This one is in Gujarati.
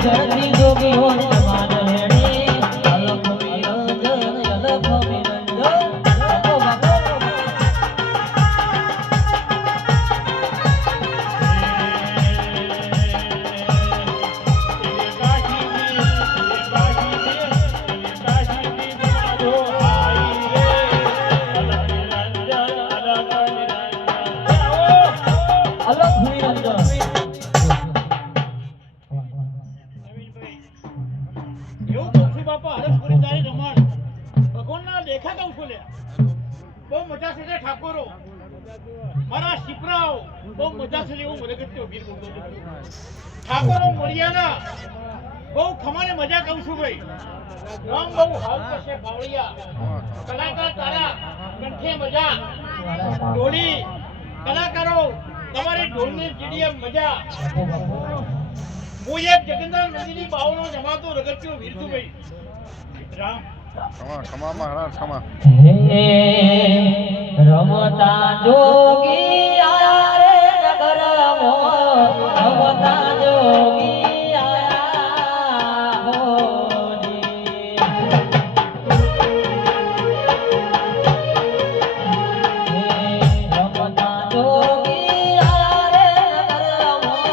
જલ્દી જોગી હો જમાન રેડી અલખ નિરંજન અલખ નિરંજન બાપો બાપો ઠાકોરો મોરિયાના બહુ ખમાને મજા કહું છું ભાઈ રંગ બહુ હાલ કરશે બાવળિયા કલાકાર તારા કંઠે મજા ઢોલી કલાકારો તમારી ઢોલની ચીડીએ મજા હું એક જગન્નાથ નંદીની બાવનો જમાતો રગત્યો વીર છું ભાઈ રામ ખમા મહારાજ ખમા રમતા જોગી